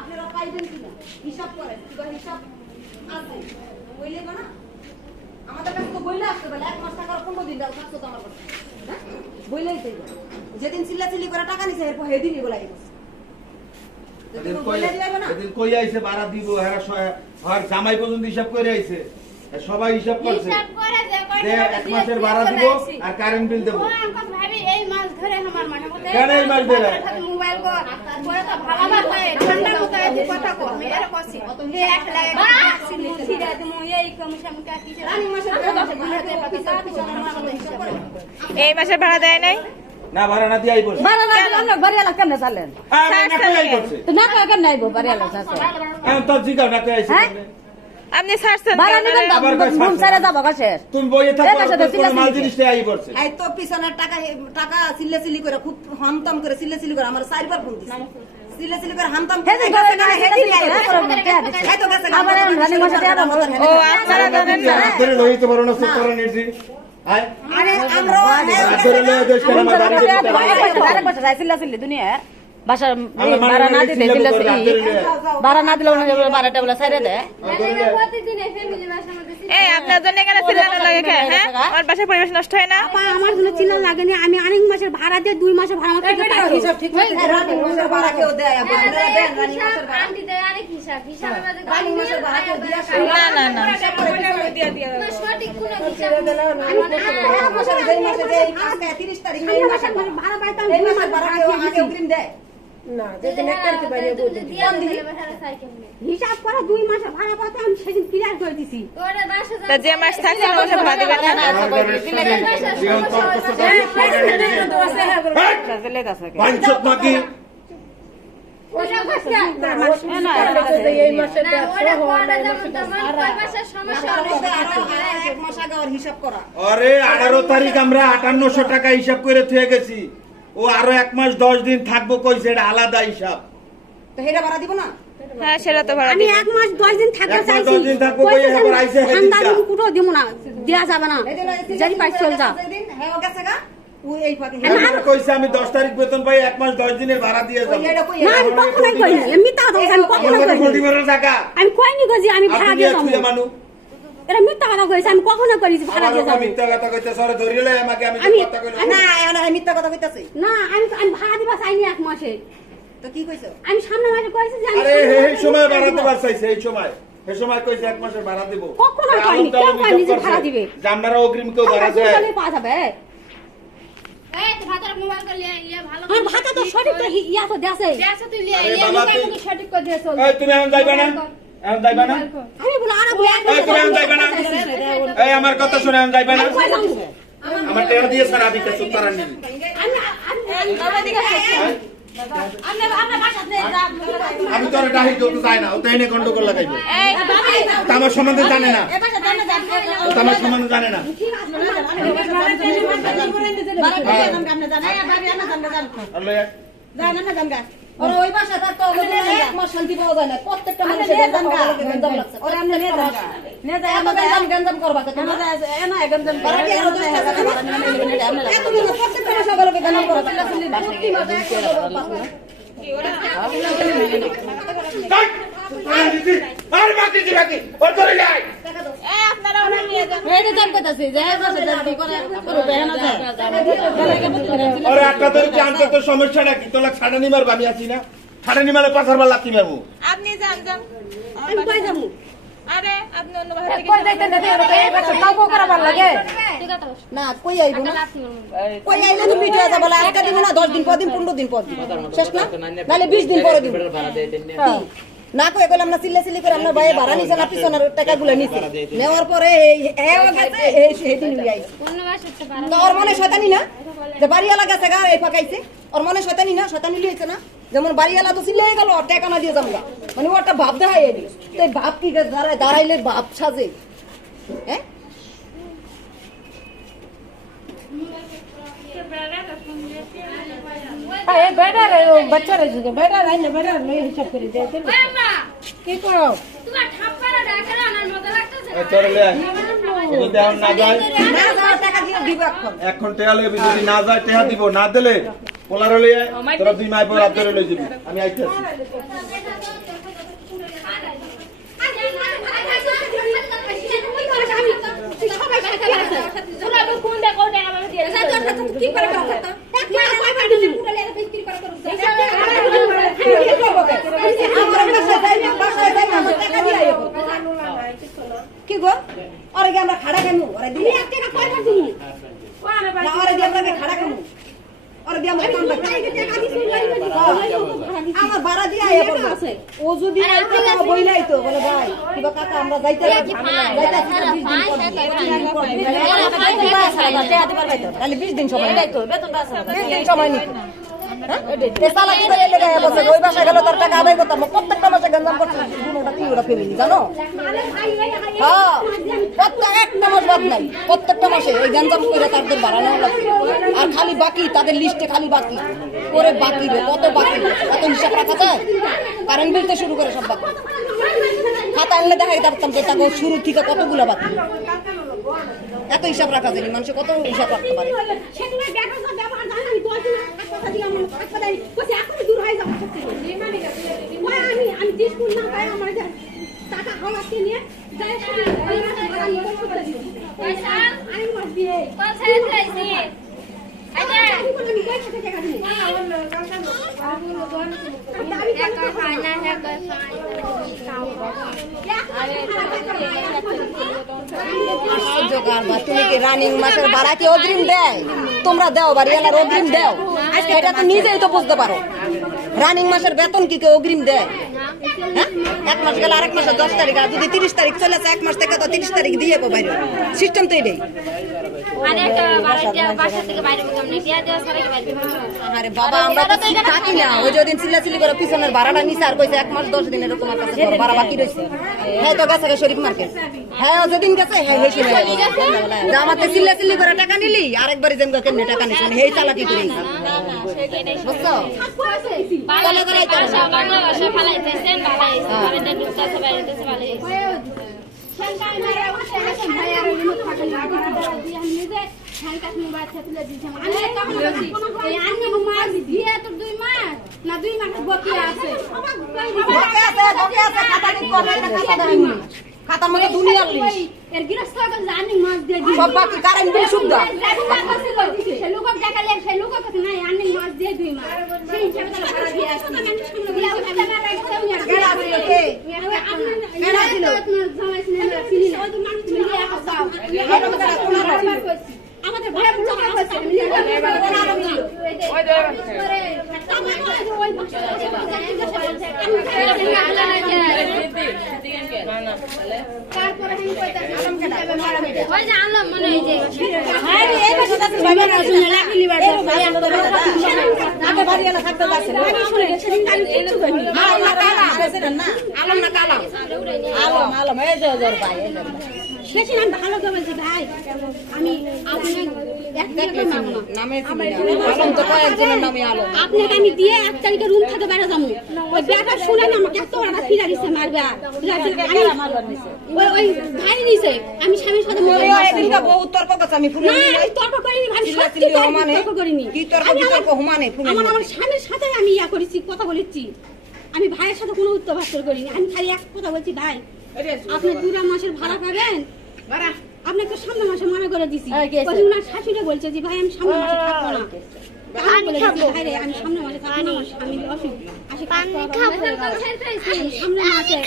আপনারা পাইবেন কিনা হিসাব করেন, হিসাব আছে বইলে না আমাদের কাছে তো বইলে আসতে পারে 1 মাস টাকার 15 দিন দাও থাকতো তো আমার কাছে, হ্যাঁ বইলেই তো যেদিন চিল্লাচিল্লি করে টাকা নিছে এরপর সেদিনই বলাই গেছে। এদিন কই আইছে ভাড়া দিব, আর জামাই পর্যন্ত হিসাব করে আইছে, সবাই হিসাব করছে যে 1 মাসের ভাড়া দিব আর কারেন্ট বিল দেব। ভাবি এই মাস ধরে আমার মানে মতে কেন এই মাস ধরে মোবাইল কর পরে তো ভালো ভাবে ঠান্ডা মতো এই কথা কো আমি এর কইছি হে 1 লাখ সিলি ছিড়া দিমু এই কমিশন কা কিছে রানী মাসের এই মাসের ভাড়া দেয় নাই না, ভাড়া না দিয়ে আইবো। ভাড়া না দিলে আমরা বাড়িওয়ালা কেন চালেন তো না কাকা কেন আইবো বাড়িওয়ালা চাচা আমি তো জিগাও না কই আইছে আপনি ছাড়ছেন ভাড়া নিবেন ঘুম ছেড়ে যাবো কাছে তুমি বইয়ে থাকো কোন মাল জিনিসটা আই পড়ছে। এই তো পিছনের টাকা চিল্লাচিল্লি করে খুব হামতাম করে চিল্লাচিল্লি করে আমার 4বার ফোন দিছে চিল্লাচিল্লি করে হামতাম করে গেছে না হেদি নাই এই তো গেছে আবার রানী মাসে দেয়া দাও ও আপনারা জানেন না ধরে লইতে পারো না সব করে নিছি। আরে আমরা ধরে লই দেশ করে আমার বাড়ি আরে বসে যাই চিল্লাচিল্লি দুনিয়া বাসা ভাড়া না দিতে চিল্লাচিল্লি ভাড়া না দিলে ভাড়াটা বলে ছাইরে দেয়। প্রতিদিন ফ্যামিলি বাসা মধ্যে এই আপনার জন্য কেন চিল্লানো লাগে কেন? হ্যাঁ আমার বাসার পরিবেশ নষ্ট হয় না? আপা আমার জন্য চিল্লানো লাগে না, আমি আরেক মাসের ভাড়া দিয়ে 2 মাসের ভাড়া মতো হিসাব ঠিক আছে রানী মাসের ভাড়া কেউ দেয় আপনারা দেন রানী মাসের ভাড়া আন্টি দেয় আরেক হিসাব হিসাবের মধ্যে রানী মাসের ভাড়া কেউ দিয়া না না না সঠিক কোন হিসাব এই মাসে যে 30 তারিখ এই মাসের ভাড়া পাইতাম এই মাসের ভাড়া কেউ আগে অগ্রিম দেয় না যেদিন 1 তারিখে বাইরে বলতে হিসাব করে 2 মাসের ভাড়া পাইতাম আমি সেদিন ক্লিয়ার করে দিছি। ওরে 10000 তা যে মাস থাকছে ওই মাসে ভাড়া দিবেন না পাঁচশত নাকি ওটা কষ্ট না এই মাসে সমস্যা এক মাস আগে ওর হিসাব করা আরে 18 তারিখ আমরা 5800 টাকা হিসাব করে থুয়ে গেছি, ও আরো 1 মাস 10 দিন থাকবো কইছে, এটা আলাদা হিসাব। তো হেডা ভাড়া দিব না হ্যাঁ সেটা তো ভাড়া আমি দিবেন। 1 মাস 10 দিন থাকতে 1 মাস চাইছি 10 দিন থাকবো কই এবার আইছে ঠান্ডা দিন কুটো দিব না দেয়া যাবে না যদি পাই চল যা দিন হ্যাঁ ও গেছে গা ওই এই ফাঁকে আমরা কইছে আমি 10 তারিখ বেতন পাই 1 মাস 10 দিনের ভাড়া দিয়ে যাব। এটা কই না আমি কখনোই কইনি এমনি তা দাও আমি কখনোই কইনি কোটিমের টাকা আমি কইনি গজি আমি ভাড়া আপনি দিয়ে যাব তুই মানু এটা মিথ্যা কথা কইছে আমি কখনো কইছি ভাড়া দিয়ে যাব মিথ্যা কথা কইতে সরে ধরিলে আমাকে আমি কথা কইলাম না এখন মিথ্যা কথা কইতাছে না আমি ভাড়া দিবা চাইনি 1 মাসে তো কি কইছো আমি সামনে মাসে কইছি যে আমি আরে এই সময় ভাড়া দিবার চাইছে, এই সময় কইছে 1 মাসের ভাড়া দেব। কখনো কইনি কেউ কইনি যে ভাড়া দিবে জামনারা অগ্রিম কেউ ভাড়া দেয় পাওয়া যাবে এই তো ভাতার মোবাইল করে লিয়ে ভালো আর ভাতা তো সঠিক তো ইয়া তো দেছে দেছে তুই লিয়ে ইয়া সঠিক করে দিয়ে চল। এই তুমি এখন যাইবা না, এখন যাইবা না, আমি বলে আর বলে এই তুমি এখন যাইবা না, এই আমার কথা শুনে এখন যাইবা না, আমার টের দিয়ে সারা দিতে সুতারা নি আমি তোর ডাহি করতে চাই না, ও তাই না গন্ডগোল লাগাইবো, তা আমার সম্বন্ধে জানে না, তা আমার সম্বন্ধে জানে না। ওর ওই বাসা থাকতো এক মাস শান্তি পাওয়া যায় না প্রত্যেকটা মানুষের গঞ্জাম লাগছে ওরা আমরা নিয়ে যান নিয়ে যায় আমাদের গঞ্জাম করবা তো না না গঞ্জাম করা কি আরো 10 টাকা এত দিন প্রত্যেকটা মাস সকালে গঞ্জাম করবা প্রতি মাসে কি ওরা আর বাকি দি বাকি ওর ধরে যাই এই আপনারা ওনা নিয়ে যান। এইটা দাম কইতাছি যে বাসা দাবি করে করবে না যায় আরে একটা ধরে জানতে তো সমস্যাটা কি, তোলা ছাড়া নিমার বানি আছি না, ছাড়া নিমালে পাছারবার লাত্তি মারবো। আপনি যান যান আমি কই যাবো আরে আপনি অন্য বাসা থেকে কই যাইতে না এই বাসা কাউকে করাবার লাগে না কই আইবো না কই আইলে তো ভিডিও যাব বলে আজকে দিব না 10 দিন পর দিন 15 দিন পর দিন শেষ না নালে 20 দিন পরে দিব না কই কইলাম না চিল্লাচিল্লি করে আমরা ভাই ভাড়া নিছে না পিছনের টাকাগুলো নিছে নেওয়ার পরে এই গেছে এই সেদিন নিয়ে আইছে অন্য বাসা তো তো ওর মনে শয়তানি না যে বাড়িওয়ালা গেছে গা এই ফাঁকাইছে ওর মনে শয়তানি না শয়তানি লিয়েছে না যেমন বাড়িওয়ালা তো চিল্লাই গেল টাকা না দিয়ে যাবো মানে ও একটা ভাব দেখাই এলি তো এই ভাব কি দাঁড়াইলে ভাব সাজে হ্যাঁ বাচ্চা রয়েছে বেড়া রাইনে বেড়া লই হিসাব করে দেয় কি করো তোমার ঠাপ্পারা ডাকরা না মজা লাগতেছে চলে যদি এখন না যায় না যাওয়ার টাকা দিয়ে দিব এখন। এখন টেহা লইবি, যদি না যায় টেহা দিব, না দিলে পোলার হলে তোরা 2 মাস পর আদরে লই যাবি। আমি আইতাছি। কি গো ওরে কি আমরা খাড়া কেন ওরে দিয়ে না ওরে দিয়ে আমরা খাড়া কেন ওরে দিয়ে আমরা কাম আমার ভাড়া দিয়ে আয়া পড়বো ও যদি আইতো তো বইলাই তো বলে ভাই কিবা কাকা আমরা যাইতে তাহলে 20 দিন সময় তো বেতনটা আছে 20 দিন সময় নিত চালাকি করে লেগে বসে ওই বাসায় গেলে তার টাকা আদায় করতাম প্রত্যেকটা মাসে গঞ্জাম করছে দুটোটা তিনটা ফেমিলি জানো হ্যাঁ প্রত্যেকটা মাস বাদ নাই প্রত্যেকটা মাসে ওই গঞ্জাম করে তাদের বাড়ানো লাগবে আর খালি বাকি তাদের লিস্টে খালি বাকি করে বাকি রে কত বাকি কত হিসাব রাখা যায় কারেন্ট বিলতে শুরু করে সব বাকি খাতা আনলে দেখাই পারতাম যে তাকে শুরু থেকে কতগুলো বাকি এত হিসাব রাখা যায় মানুষ কত হিসাব রাখতে পারে তুমি কি রানিং মাসের ভাড়া কি অগ্রিম দেয় তোমরা দাও বাড়িওয়ালার অগ্রিম দাও এটা তো নিজেই তো বুঝতে পারো রানিং মাসের বেতন কি কেউ অগ্রিম দেয় হ্যাঁ 1 মাস গেলে আরেক মাসের 10 তারিখ আর যদি 30 তারিখ চলে আসে 1 মাস থেকে তো 30 তারিখ দিয়ে পো বাইরে সিস্টেম তো এটাই আরে বাবা আমরা তো থাকি না ওই যেদিন চিল্লাচিল্লি করে পিছনের ভাড়াটা নিছে আর কইছে 1 মাস 10 দিনের তোমার কাছে ভাড়া বাকি রইছে হ্যাঁ তো গেছে শরীফ মার্কেট হ্যাঁ যেদিন গেছে হ্যাঁ হেসে আমাতে চিল্লাচিল্লি করে টাকা নিলি আরেকবার যেন কেমনে টাকা নিছ মানে হেই চালাকি করে বুঝছো তাহলে করে খাতার মধ্যে দুনিয়ার লিস্ট এর গৃহস্থ জানি মাছ দিয়ে সব বাকি কারেন্ট বিল সুদ্ধা সে লোক দেখালে সে লোক কাছে নাই আনি মাছ দিয়ে 2 মাস সেই হিসাবে তারা ভাড়া দিয়ে আসছে আমাদের ভাই সেদিন ভালো বলছি ভাই আমি আপনাকে আমি দিয়ে 1 তারিখে রুম থেকে বেড়া যাবো ওই বেটা শুনে না আমাকে এত ওরা ফিরা দিচ্ছে মারবে ওই ভাই নিছে আমি স্বামীর সাথে বহুত তর্ক করছে আমি তর্ক করিনি ভাই সত্যি তর্ক করিনি আমার স্বামীর সাথে আমি ইয়া করেছি কথা বলেছি আমি ভাইয়ের সাথে কোনো উত্তর ভাষণ করিনি আমি খালি এক কথা বলছি ভাই আপনি 2 মাসের ভাড়া পাবেন আপনাকে সামনে মাসে মানা করে দিছি ওনার শাশুড়ি বলছে যে ভাই আমি সামনে মাসে থাকবো না আমি সামনে মাসে থাকবো না আমি অসুখ আসি সামনে মাসে